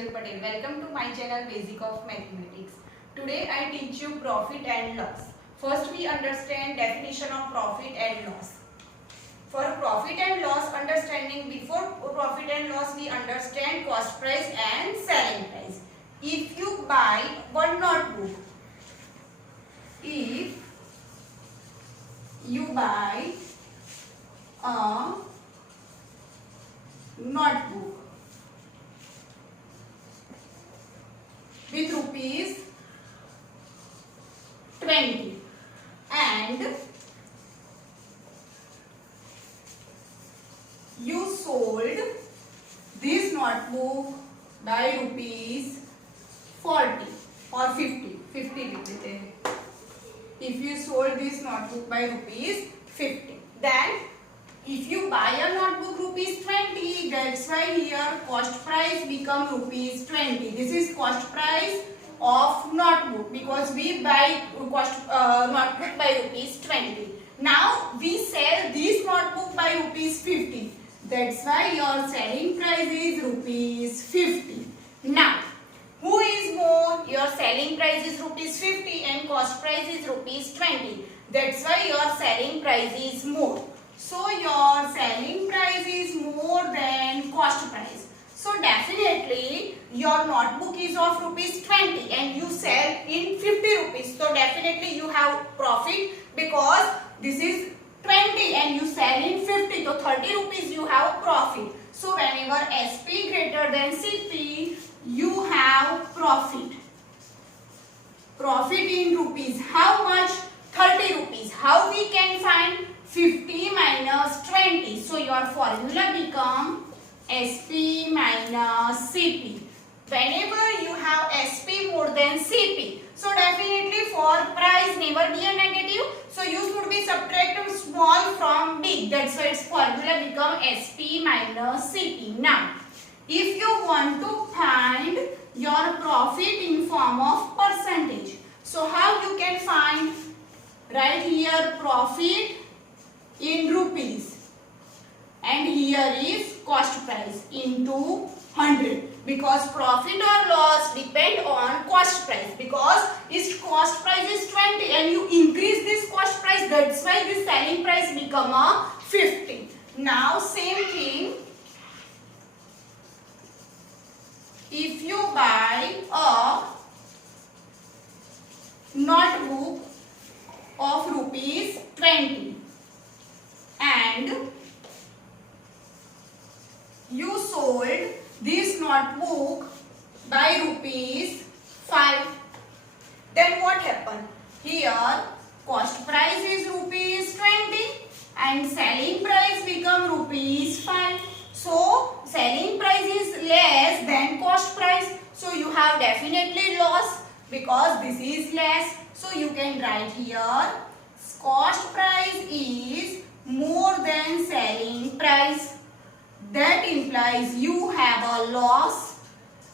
Kinjal Patel. Welcome to my channel Basic of Mathematics. Today I teach you profit and loss. First we understand definition of profit and loss. For profit and loss understanding, before profit and loss we understand cost price and selling price. If you buy one notebook, if you buy a notebook with rupees 20 and you sold this notebook by rupees 40 or 50 लेते हैं. If you sold this notebook by rupees 50, then if you buy a notebook rupees 20, that's why here cost price become rupees 20. This is cost price of notebook because we buy notebook by rupees 20. Now we sell this notebook by rupees 50. That's why your selling price is rupees 50. Now, who is more? Your selling price is rupees 50 and cost price is rupees 20. That's why your selling price is more. So your selling price is more than cost price. So definitely your notebook is of rupees 20 and you sell in 50 rupees. So definitely you have profit because this is 20 and you sell in 50. So 30 rupees you have profit. So whenever SP greater than CP, you have profit. Profit in rupees. How much? 30 rupees. How we can find? 50 minus 20. So your formula become SP minus CP. Whenever you have SP more than CP, so definitely for price never be a negative. So you should be subtracting small from big. That's why its formula become SP minus CP. Now, if you want to find your profit in form of percentage, so how you can find? Right here profit in rupees and here is cost price into 100 because profit or loss depend on cost price because its cost price is 20 and you increase this cost price, that's why this selling price become a 50. Now same thing, if you buy a notebook of rupees 20 and you sold this notebook by rupees 5, then what happened? Here cost price is rupees 20 and selling price become rupees 5. So selling price is less than cost price. So you have definitely loss because this is less. So you can write here cost price is more than selling price. That implies you have a loss.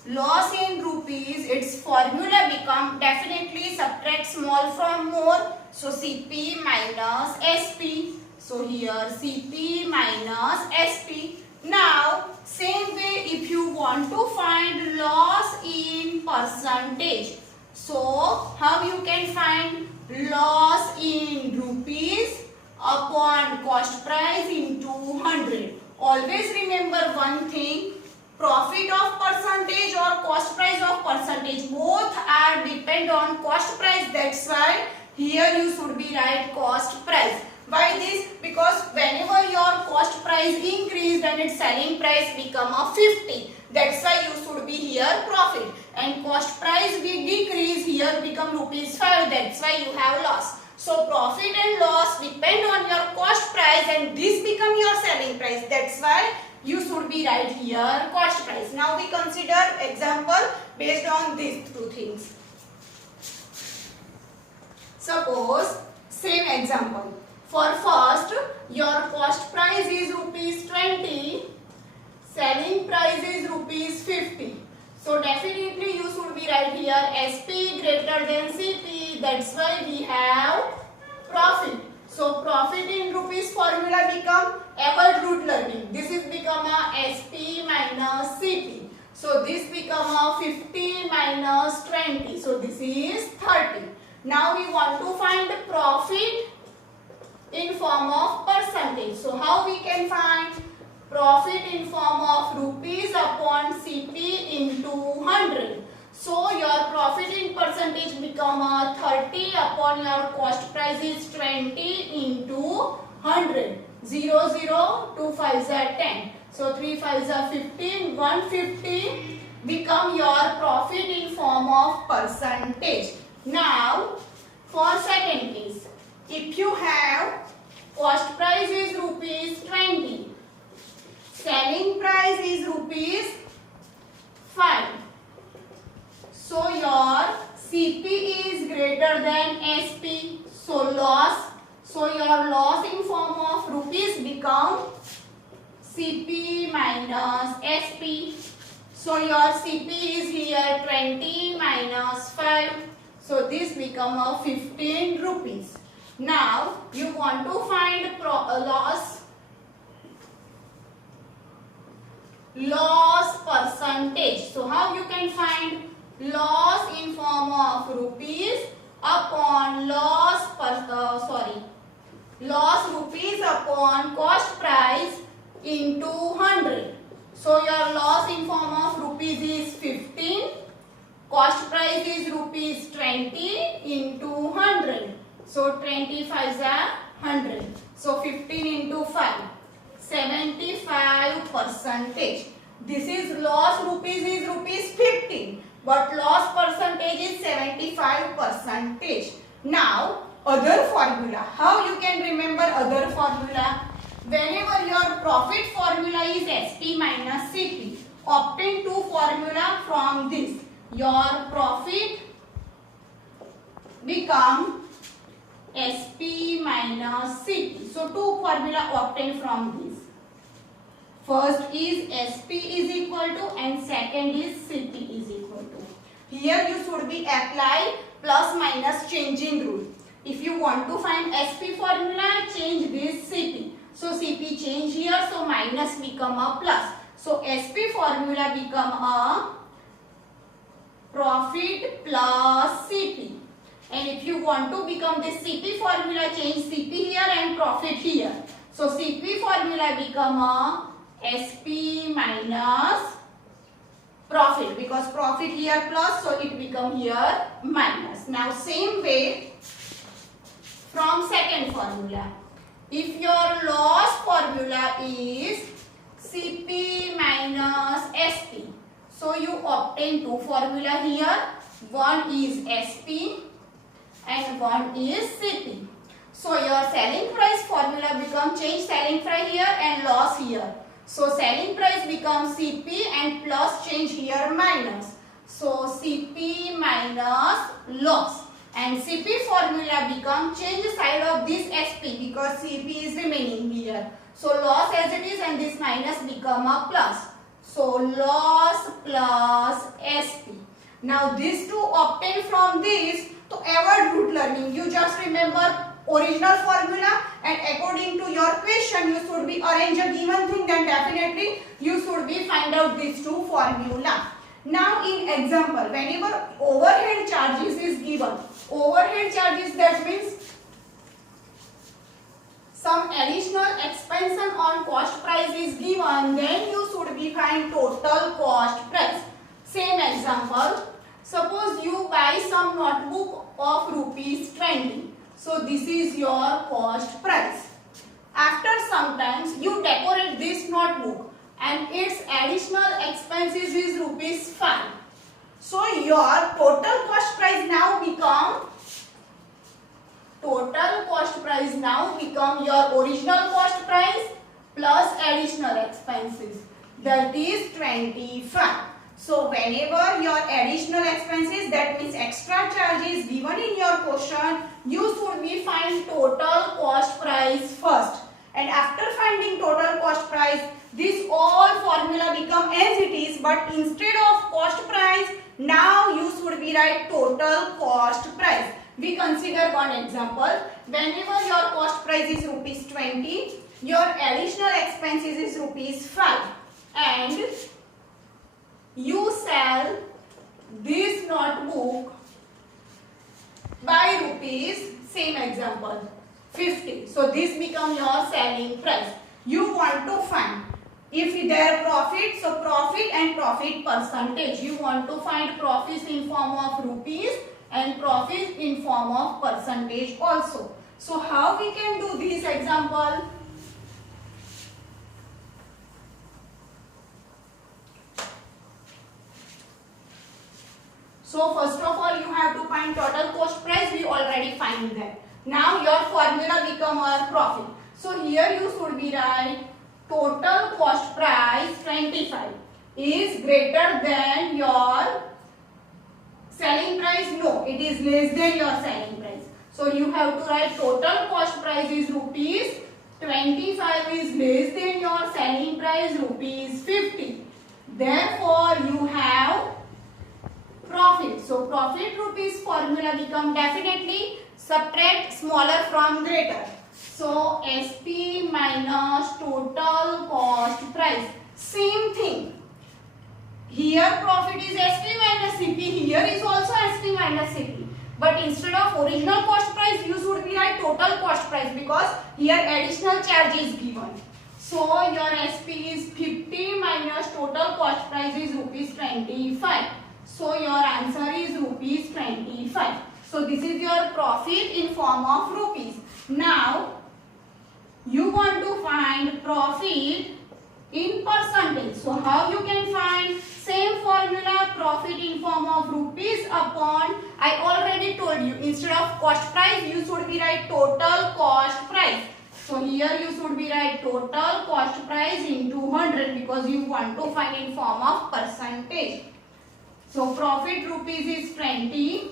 Loss in rupees, its formula become definitely subtract small from more. So CP minus SP. So here CP minus SP. Now same way if you want to find loss in percentage. So how you can find? Loss in rupees upon cost price into 100. Always remember one thing, profit of percentage or cost price of percentage, both are depend on cost price. That's why here you should be write cost price. Why this? Because whenever your cost price increase, then its selling price become a 50. That's why you should be here profit. And cost price we decrease, here become rupees 5. That's why you have loss. So profit and loss depend on your cost price and this become your selling price. That's why you should be right here cost price. Now we consider example based on these two things. Suppose same example. For first, your cost price is rupees 20, selling price is rupees 50. So definitely you should be right here SP greater than CP. That's why we have profit. So profit in rupees formula become able root learning. This is become a SP minus CP. So this become a 50 minus 20. So this is 30. Now we want to find the profit in form of percentage. So how we can find profit in form of rupees upon CP into 100. So your profit in percentage become a 30 upon your cost price is 20 into 100. 0, 0, 2 5s are 10. So 3 5s are 15. 150 become your profit in form of percentage. Now for second case, if you have cost price is rupees 20, selling price is rupees 5. So your CP is greater than SP. So your loss in form of rupees become CP minus SP. So your CP is here 20 minus 5. So this become a 15 rupees. Now you want to find loss percentage. So how you can find loss in form of rupees upon loss rupees upon cost price into 100. So your loss in form of rupees is 15. Cost price is rupees 20 into 100. So 25 is 100. So 15 into 5. 75%. This is loss rupees is rupees 15. But loss percentage is 75%. Now other formula. How you can remember other formula? Whenever your profit formula is SP minus CP, obtain two formula from this. Your profit become SP minus CP. So two formula obtained from this. First is SP is equal to and second is CP is equal to. Here you should be apply plus minus changing rule. If you want to find SP formula, change this CP. So CP change here, so minus become a plus. So SP formula become a profit plus CP. And if you want to become this CP formula, change CP here and profit here. So CP formula become a SP minus profit, because profit here plus, so it become here minus. Now same way from second formula. If your loss formula is CP minus SP, so you obtain two formula here. One is SP and one is CP. So your selling price formula become change selling price here and loss here. So selling price becomes CP and plus change here minus. So CP minus loss. And CP formula become change side of this SP because CP is remaining here. So loss as it is and this minus become a plus. So loss plus SP. Now these two obtained from this. To avoid root learning, you just remember original formula and according to your question you should be arrange a given thing, then definitely you should be find out these two formula. Now in example, whenever overhead charges is given, overhead charges that means some additional expansion on cost price is given, then you should be find total cost price. Same example, suppose you buy some notebook of rupees 20. So this is your cost price. After some times you decorate this notebook and its additional expenses is rupees 5. So your total cost price now become your original cost price plus additional expenses, that is 25. So whenever your additional expenses, that means extra charges given in your question, you should be find total cost price first. And after finding total cost price, this all formula become as it is, but instead of cost price, now you should be write total cost price. We consider one example. Whenever your cost price is rupees 20, your additional expenses is rupees 5. And you book by rupees, same example, 50. So this become your selling price. You want to find if there profit, so profit and profit percentage. You want to find profits in form of rupees and profit in form of percentage also. So how we can do this example? So first of all, you have to find total cost price. We already find that. Now your formula become our profit. So here you should be write total cost price 25 is greater than your selling price. No, it is less than your selling price. So you have to write total cost price is rupees 25 is less than your selling price rupees 50. Therefore you have profit. So profit rupees formula become definitely subtract smaller from greater. So SP minus total cost price. Same thing. Here profit is SP minus CP. Here is also SP minus CP. But instead of original cost price, you should be write total cost price because here additional charge is given. So your SP is 50 minus total cost price is rupees 25. So your answer is rupees 25. So this is your profit in form of rupees. Now you want to find profit in percentage. So how you can find? Same formula, profit in form of rupees upon, I already told you, instead of cost price you should be write total cost price. So here you should be write total cost price into 100 because you want to find in form of percentage. So profit rupees is 20,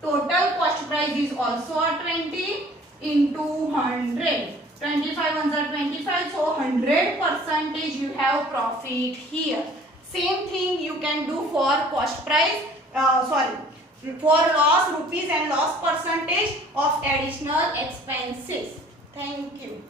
total cost price is also a 20 into 100. 25 ones are 25, so 100% you have profit here. Same thing you can do for cost price, for loss rupees and loss percentage of additional expenses. Thank you.